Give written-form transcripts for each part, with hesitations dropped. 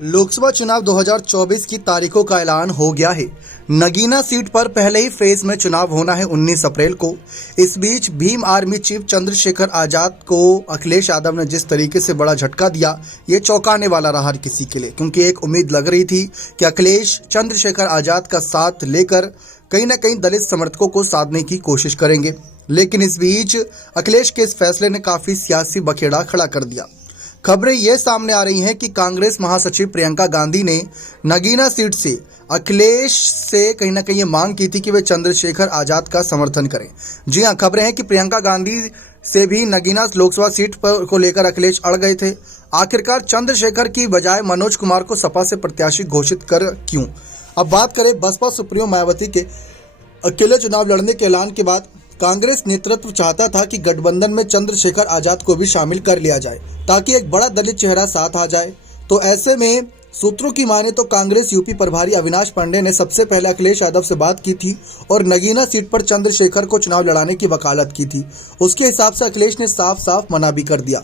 लोकसभा चुनाव 2024 की तारीखों का ऐलान हो गया है। नगीना सीट पर पहले ही फेज में चुनाव होना है 19 अप्रैल को। इस बीच भीम आर्मी चीफ चंद्रशेखर आजाद को अखिलेश यादव ने जिस तरीके से बड़ा झटका दिया, ये चौंकाने वाला रहा हर किसी के लिए, क्योंकि एक उम्मीद लग रही थी कि अखिलेश चंद्रशेखर आजाद का साथ लेकर कहीं ना कहीं दलित समर्थकों को साधने की कोशिश करेंगे। लेकिन इस बीच अखिलेश के इस फैसले ने काफी सियासी बखेड़ा खड़ा कर दिया। खबरें ये सामने आ रही हैं कि कांग्रेस महासचिव प्रियंका गांधी ने नगीना सीट से अखिलेश से कहीं ना कहीं ये मांग की थी कि वे चंद्रशेखर आजाद का समर्थन करें। जी हां, खबरें हैं कि प्रियंका गांधी से भी नगीना लोकसभा सीट पर को लेकर अखिलेश अड़ गए थे। आखिरकार चंद्रशेखर की बजाय मनोज कुमार को सपा से प्रत्याशी घोषित कर क्यों? अब बात करें बसपा सुप्रीमो मायावती के अकेले चुनाव लड़ने के ऐलान के बाद कांग्रेस नेतृत्व चाहता था कि गठबंधन में चंद्रशेखर आजाद को भी शामिल कर लिया जाए ताकि एक बड़ा दलित चेहरा साथ आ जाए। तो ऐसे में सूत्रों की माने तो कांग्रेस यूपी प्रभारी अविनाश पांडे ने सबसे पहले अखिलेश यादव से बात की थी और नगीना सीट पर चंद्रशेखर को चुनाव लड़ाने की वकालत की थी। उसके हिसाब से अखिलेश ने साफ साफ मना भी कर दिया।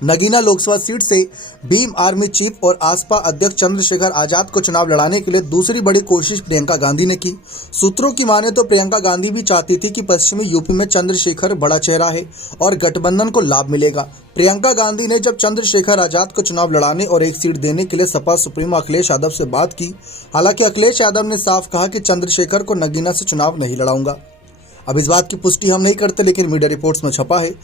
नगीना लोकसभा सीट से भीम आर्मी चीफ और आसपा अध्यक्ष चंद्रशेखर आजाद को चुनाव लड़ाने के लिए दूसरी बड़ी कोशिश प्रियंका गांधी ने की। सूत्रों की माने तो प्रियंका गांधी भी चाहती थी कि पश्चिमी यूपी में चंद्रशेखर बड़ा चेहरा है और गठबंधन को लाभ मिलेगा। प्रियंका गांधी ने जब चंद्रशेखर आजाद को चुनाव लड़ाने और एक सीट देने के लिए सपा सुप्रीमो अखिलेश यादव से बात की। हालांकि अखिलेश यादव ने साफ कहा कि चंद्रशेखर को नगीना से चुनाव नहीं लड़ाऊंगा। अब इस बात की पुष्टि हम नहीं करते, लेकिन मीडिया रिपोर्ट्स में छपा है।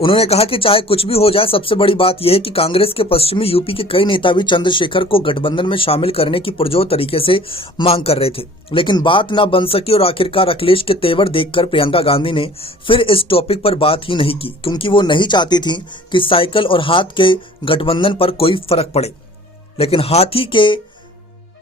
उन्होंने कहा कि चाहे कुछ भी हो जाए, सबसे बड़ी बात यह है कि कांग्रेस के पश्चिमी यूपी के कई नेता भी चंद्रशेखर को गठबंधन में शामिल करने की पुरजोर तरीके से मांग कर रहे थे, लेकिन बात ना बन सकी और आखिरकार अखिलेश के तेवर देखकर प्रियंका गांधी ने फिर इस टॉपिक पर बात ही नहीं की, क्योंकि वो नहीं चाहती थी कि साइकिल और हाथ के गठबंधन पर कोई फर्क पड़े, लेकिन हाथी के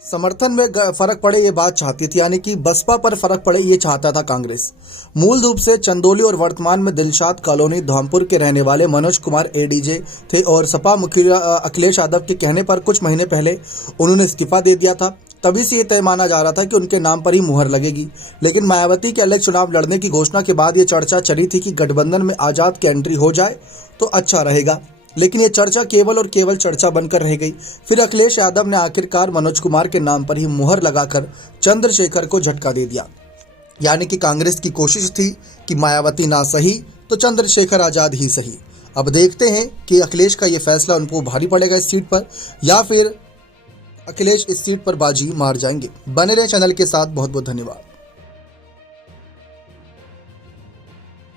समर्थन में फर्क पड़े ये बात चाहती थी, यानी कि बसपा पर फर्क पड़े ये चाहता था कांग्रेस। मूल रूप से चंदौली और वर्तमान में दिलशाद कॉलोनी धामपुर के रहने वाले मनोज कुमार एडीजे थे और सपा मुखिया अखिलेश यादव के कहने पर कुछ महीने पहले उन्होंने इस्तीफा दे दिया था। तभी से ये तय माना जा रहा था कि उनके नाम पर ही मुहर लगेगी। लेकिन मायावती के अलग चुनाव लड़ने की घोषणा के बाद ये चर्चा चली थी कि गठबंधन में आजाद की एंट्री हो जाए तो अच्छा रहेगा, लेकिन ये चर्चा केवल और केवल चर्चा बनकर रह गई। फिर अखिलेश यादव ने आखिरकार मनोज कुमार के नाम पर ही मुहर लगाकर चंद्रशेखर को झटका दे दिया। यानी कि कांग्रेस की कोशिश थी कि मायावती ना सही तो चंद्रशेखर आजाद ही सही। अब देखते हैं कि अखिलेश का ये फैसला उनको भारी पड़ेगा इस सीट पर, या फिर अखिलेश इस सीट पर बाजी मार जाएंगे। बने रहे चैनल के साथ। बहुत बहुत धन्यवाद।